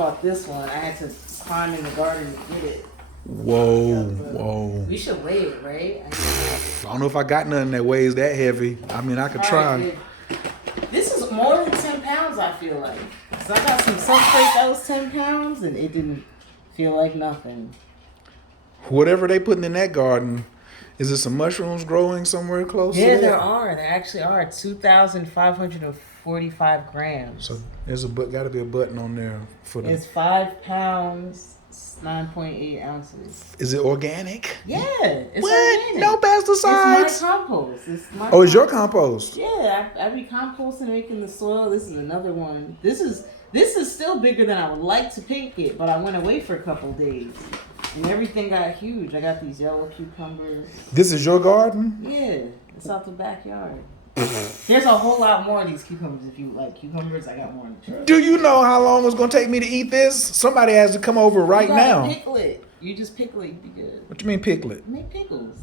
caught this one. I had to climb in the garden to get it. Whoa. We should weigh it, right? I don't know if I got nothing that weighs that heavy. I mean, I could try. This is more than 10 pounds, I feel like. So I got some substrate that was 10 pounds, and it didn't feel like nothing. Whatever they putting in that garden, is there some mushrooms growing somewhere close to that? There are. There actually are. 2,545 grams. So there's got to be a button on there for the. It's 5 pounds, 9.8 ounces. Is it organic? Yeah, it's what? organic. No pesticides. It's my compost. It's your compost. Yeah, I be composting, making the soil. This is another one. This is still bigger than I would like to pick it, but I went away for a couple days. And everything got huge. I got these yellow cucumbers. This is your garden? Yeah, it's out the backyard. There's a whole lot more of these cucumbers. If you like cucumbers, I got more in the truck. Do you know how long it's going to take me to eat this? Somebody has to come over right now. Pickle it. You just pickle it, you'd be good. What you mean pickle it? Make pickles.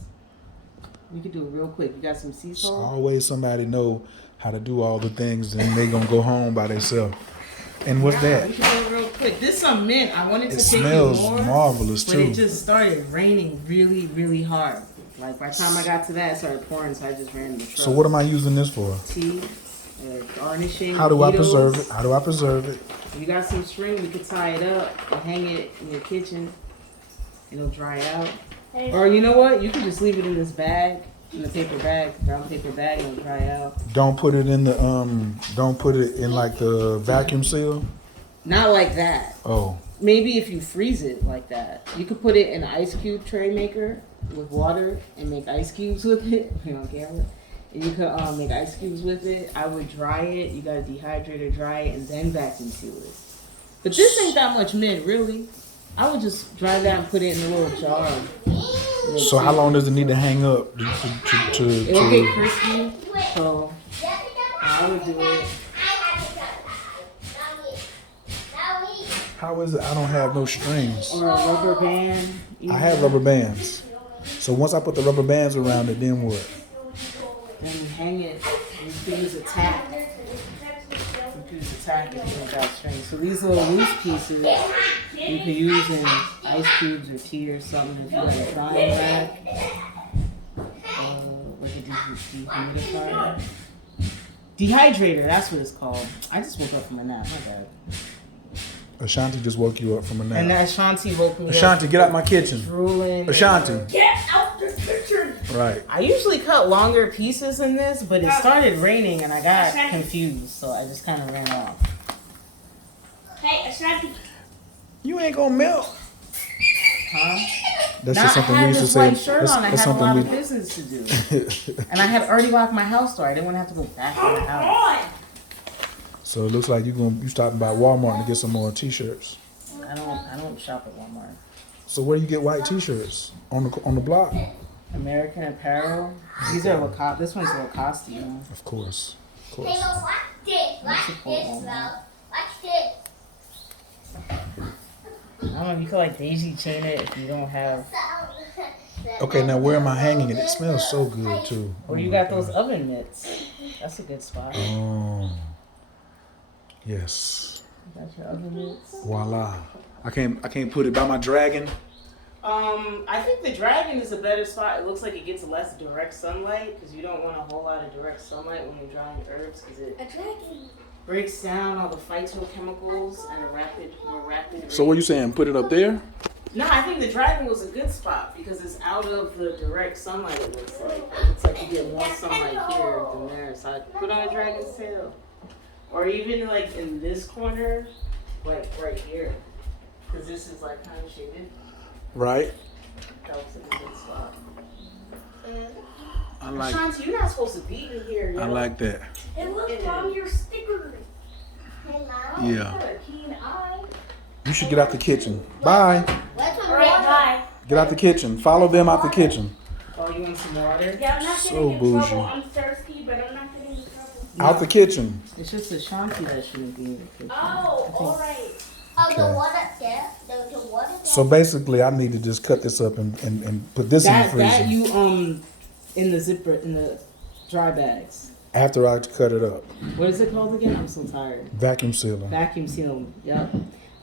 We could do it real quick. You got some sea salt? Always somebody know how to do all the things and they going to go home by themselves. And what's that? We can do it real quick. This is some mint. I wanted to take smells more, marvelous but too. it just started raining really, really hard. Like by the time I got to that, it started pouring, so I just ran in the truck. So what am I using this for? Tea, garnishing. How do I needles. preserve it? You got some string, you could tie it up and hang it in your kitchen. It'll dry out. Or you know what? You can just leave it in this bag, in the paper bag, brown paper bag, and it'll dry out. Don't put it in the don't put it in like the vacuum seal? Not like that. Oh. Maybe if you freeze it like that. You could put it in an ice cube tray maker with water and make ice cubes with it. You know, camera. And you could make ice cubes with it. I would dry it. You gotta dehydrate or dry it and then vacuum seal it. But this ain't that much mint, really. I would just dry that and put it in a little jar. So how long does it need to hang up to It'll get crispy. So I would do it. How is it? I don't have no strings. Or a rubber band. I have rubber bands. So once I put the rubber bands around it, then what? Then you hang it. You can use a tack. You can use a tack if you don't got strings. So these little loose pieces you can use in ice cubes or tea or something if you got a drying rack. Like a dehumidifier. Dehydrator, that's what it's called. I just woke up from a nap, my bad. Ashanti just woke you up from a nap. And Ashanti woke me up. Ashanti, get out my kitchen. Drooling. Ashanti. Get out the kitchen. Right. I usually cut longer pieces than this, but it started raining and I got confused, so I just kind of ran off. Hey, Ashanti. You ain't gonna melt. Huh? That's Now, just something I we had used to this say. white shirt on. I That's had a lot something of business to do. And I had already locked my house door. I didn't want to have to go back to the house. So it looks like you stopping by Walmart to get some more t-shirts. I don't shop at Walmart. So where do you get white t-shirts? On the block? American Apparel. These are Lacoste. This one's Lacoste, you know. Of course. Hey, watch this. Watch this, bro. Watch this. I don't know. You could like daisy chain it if you don't have. Okay, now where am I hanging it? It smells so good too. Or you got those oven mitts. That's a good spot. Oh. Yes. You got your oven mitts. Voila. I can't put it by my dragon. I think the dragon is a better spot. It looks like it gets less direct sunlight because you don't want a whole lot of direct sunlight when you're drying herbs because it breaks down all the phytochemicals and more rapid. So what are you saying? Put it up there? No, I think the dragon was a good spot because it's out of the direct sunlight. It looks like it's like you get more sunlight here than there. So I put on a dragon's tail, or even like in this corner, like right here, because this is like kind of shaded. Right. That was a good spot. I like. Shanti, you're not supposed to be in here. I like that. Hey, look, Mom, your sticker. Hey, Mom. Yeah. Got a keen eye. You should get out the kitchen. Bye. All right, bye. Get out the kitchen. Follow them out the kitchen. Oh, you want some water? Yeah, I'm not So getting in bougie. trouble. I'm thirsty, but I'm not getting in trouble. Out the kitchen. It's just a Shanti that shouldn't be in the kitchen. Oh, all right. Okay. The water there. The water there. So basically, I need to just cut this up and put this in the freezer. That you in the zipper in the dry bags. After I cut it up. What is it called again? I'm so tired. Vacuum sealer. Vacuum sealing. Yep.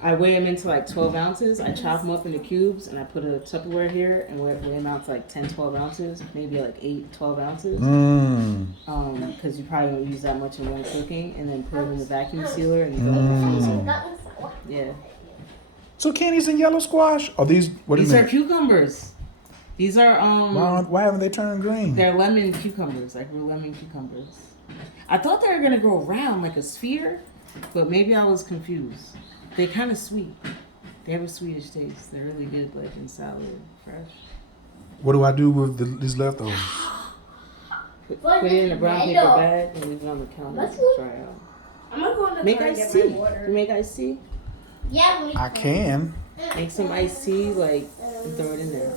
I weigh them into like 12 ounces. I chop them up into cubes and I put a Tupperware here and weigh them out to like 10, 12 ounces, maybe like 8, 12 ounces. Because you probably don't use that much in one cooking, and then put them in the vacuum sealer and you go in the freezer. Yeah. Zucchinis and yellow squash? Are these, what These are cucumbers. These are why haven't they turned green? they're lemon cucumbers, like real lemon cucumbers. I thought they were gonna go round like a sphere, but maybe I was confused. They're kind of sweet. They have a sweetish taste. They're really good, like in salad, fresh. What do I do with these leftovers? Put it in a brown paper bag and leave it on the counter to dry out. I'm gonna go in the Make car and iced get tea. my water. You make iced tea? Yeah, I can. Make some iced tea, like, and throw it in there.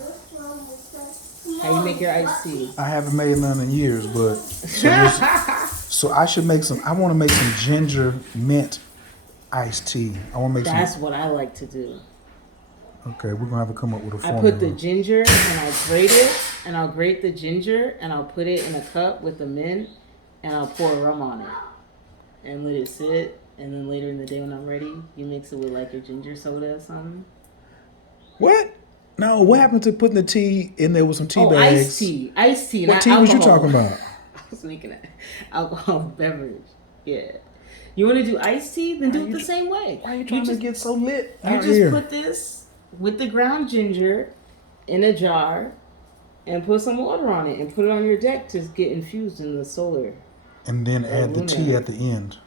How you make your iced tea? I haven't made none in years, but so I should make some. I want to make some ginger mint iced tea. I want to make That's what I like to do. Okay, we're gonna have to come up with a I formula. put the ginger and I grate it, and I'll grate the ginger and I'll put it in a cup with the mint, and I'll pour rum on it, and let it sit. And then later in the day when I'm ready, you mix it with like your ginger soda or something. What? No, what happened to putting the tea in there with some tea bags? Iced tea. Iced tea, What not tea alcohol. was you talking about? I was making an alcohol beverage. Yeah. You want to do iced tea? Then do it the same way. Why are you trying to get so lit You out just here? put this with the ground ginger in a jar and put some water on it and put it on your deck to get infused in the solar. And then add the tea at the end.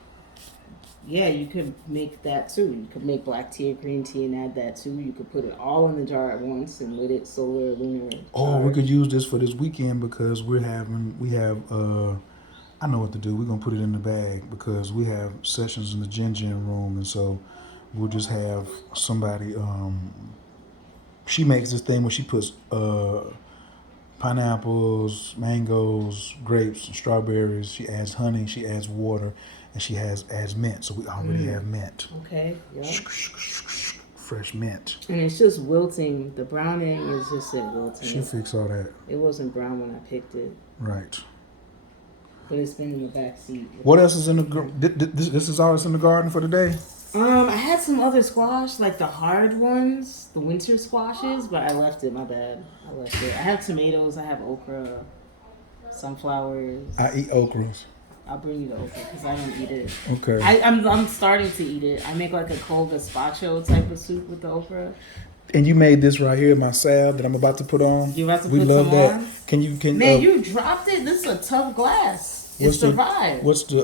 Yeah, you could make that too. You could make black tea or green tea and add that too. You could put it all in the jar at once and let it solar lunar. Oh, we could use this for this weekend because we have I know what to do. We're gonna put it in the bag because we have sessions in the Gin room, and so we'll just have somebody. She makes this thing where she puts pineapples, mangoes, grapes, and strawberries. She adds honey. She adds water, and she adds mint. So we already have mint. Okay. Yeah. Fresh mint. And it's just wilting. The browning is just it wilting. She fixed all that. It wasn't brown when I picked it, Right. but it's been in the back seat. What else is in the this is all that's in the garden for today? I had some other squash, like the hard ones, the winter squashes, but I left it. My bad. I left it. I have tomatoes. I have okra, sunflowers. I eat okras. I'll bring you the okra because I don't eat it. Okay. I'm starting to eat it. I make like a cold gazpacho type of soup with the okra. And you made this right here, my salve that I'm about to put on. You about to we put love some that. on? Can Man, you dropped it. This is a tough glass. It survived. What's the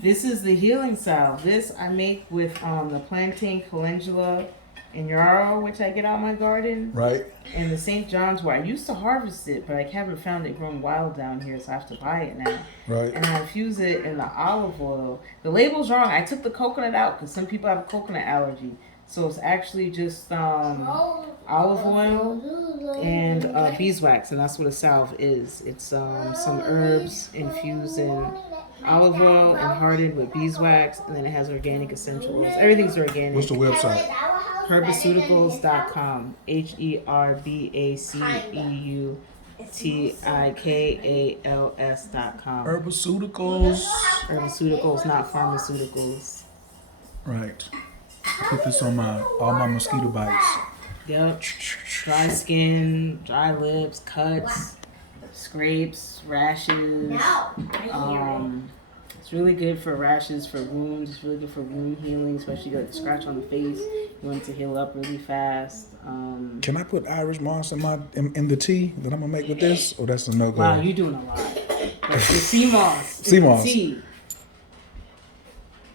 This is the healing salve. This I make with the plantain, calendula, and yarrow, which I get out my garden. right? And the St. John's where I used to harvest it, but I haven't found it growing wild down here, so I have to buy it now. Right. And I infuse it in the olive oil. The label's wrong. I took the coconut out because some people have a coconut allergy. So it's actually just olive oil and beeswax, and that's what a salve is. It's some herbs infused in olive oil and hardened with beeswax, and then it has organic essential oils. Everything's organic. What's the website? Herbaceuticals.com. HERBACEUTIKALS.com. Herbaceuticals. Herbaceuticals, not pharmaceuticals. Right. Put this on all my mosquito bites. Yep. Dry skin, dry lips, cuts, scrapes, rashes. It's really good for rashes, for wounds. It's really good for wound healing, especially like a scratch on the face. You want it to heal up really fast. Can I put Irish moss in the tea that I'm gonna make with this, or that's a no go? Wow, you're doing a lot. But the sea moss. Sea moss. Tea.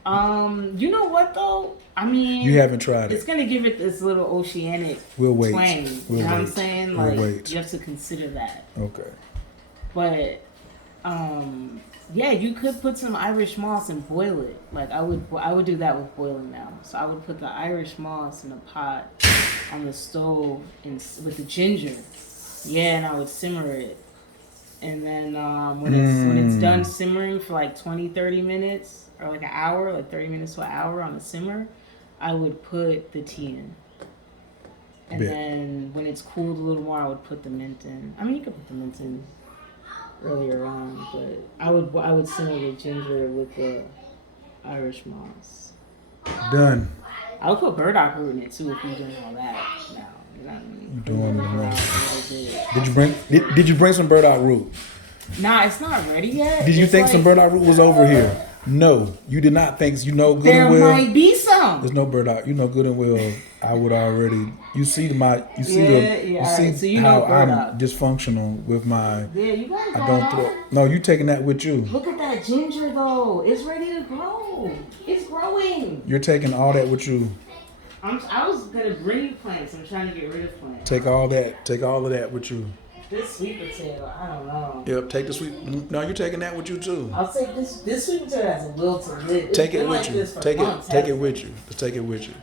You know what though? I mean, You haven't tried it's it. gonna give it this little oceanic We'll wait. twang. We'll You know what I'm wait. saying? We'll Like wait. you have to consider that. Okay. But yeah, you could put some Irish moss and boil it. Like I would do that with boiling now. So I would put the Irish moss in a pot on the stove with the ginger. Yeah, and I would simmer it. And then when it's done simmering for like 20-30 minutes or like an hour, like 30 minutes to an hour on the simmer, I would put the tea in. And then when it's cooled a little more, I would put the mint in. I mean, you could put the mint in earlier on, but I would simmer the ginger with the Irish moss. Done. I would put burdock root in it too if you're doing all that. No, you're not really Doing the a rest. little bit. Did you bring some burdock root? Nah, it's not ready yet. Did you It's think some like- burdock root was over here? No, you did not think. You know good There and well. might be some. There's no burdock. You know good and well. I would already. You see Yeah, you see alright, so you how know I'm burdock. dysfunctional with my. Yeah, you got it I going don't throw. on. No, you taking that with you. Look at that ginger though. It's ready to grow. It's growing. You're taking all that with you. I was gonna bring you plants. I'm trying to get rid of plants. Take all that. Take all of that with you. This sweet potato, I don't know. Yep. Take the sweet. No, you're taking that with you too. I'll take this. This sweet potato has a will to live. It's Take been it with like you. this for Take months, it. Take it hasn't with you. Just take it with you.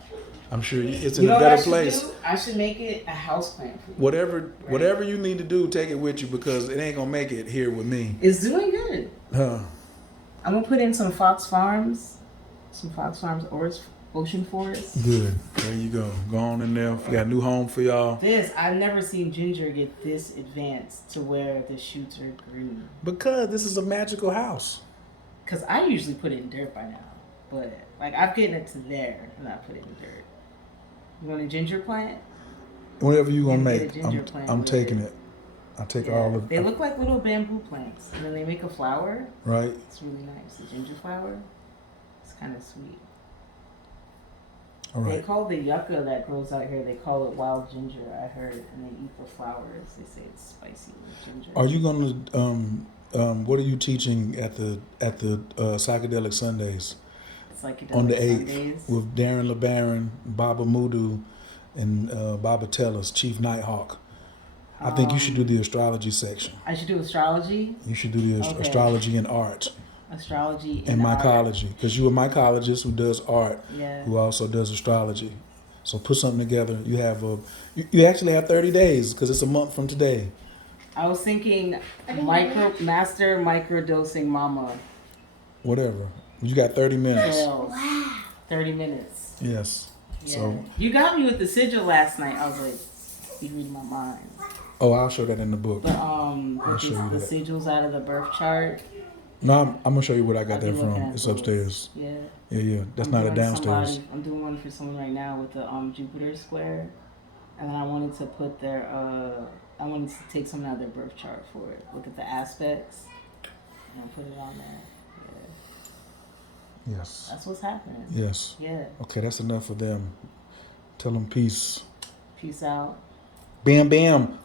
I'm sure it's in You know a what I better should place. do? I should make it a house plant. Whatever you need to do, take it with you because it ain't gonna make it here with me. It's doing good. Huh. I'm gonna put in some Fox Farms Ocean Forest. Good. There you go. Go on in there. We got a new home for y'all. I've never seen ginger get this advanced to where the shoots are green. Because this is a magical house. Cause I usually put it in dirt by now, but like I've gotten it to there and I put it in dirt. You want a ginger plant? Whatever you gonna Yeah, get a make, ginger plant I'm with taking it. it. I take Yeah. all of They look like little bamboo plants, and then they make a flower. right. It's really nice. The ginger flower. It's kind of sweet. All They right. call the yucca that grows out here. They call it wild ginger. I heard, and they eat the flowers. They say it's spicy with ginger. Are you gonna what are you teaching at the psychedelic Sundays It's like on the 8th Sundays. with Darren LeBaron, Baba Mudu, and Baba Tellus, Chief Nighthawk? I think you should do the astrology section. I should do astrology. You should do the Okay. astrology and art Astrology and art. mycology because you're a mycologist who does art, Yeah. who also does astrology. So put something together. You have you actually have 30 days because it's a month from today. I was thinking master microdosing mama. Whatever. You got 30 minutes. Sales. 30 minutes. Yes. Yeah. So You got me with the sigil last night. I was like, you read my mind. I'll show that in the book. But I'll show you the that. sigils out of the birth chart. No, I'm gonna show you where I got I'll be that from. looking at It's those. upstairs. Yeah. Yeah. That's I'm not a doing downstairs. I'm doing one for someone right now with the Jupiter square, and then I wanted to put their I wanted to take something out of their birth chart for it. Look at the aspects, and I'll put it on there. Yeah. Yes. That's what's happening. Yes. Yeah. Okay, that's enough for them. Tell them peace. Peace out. Bam, bam.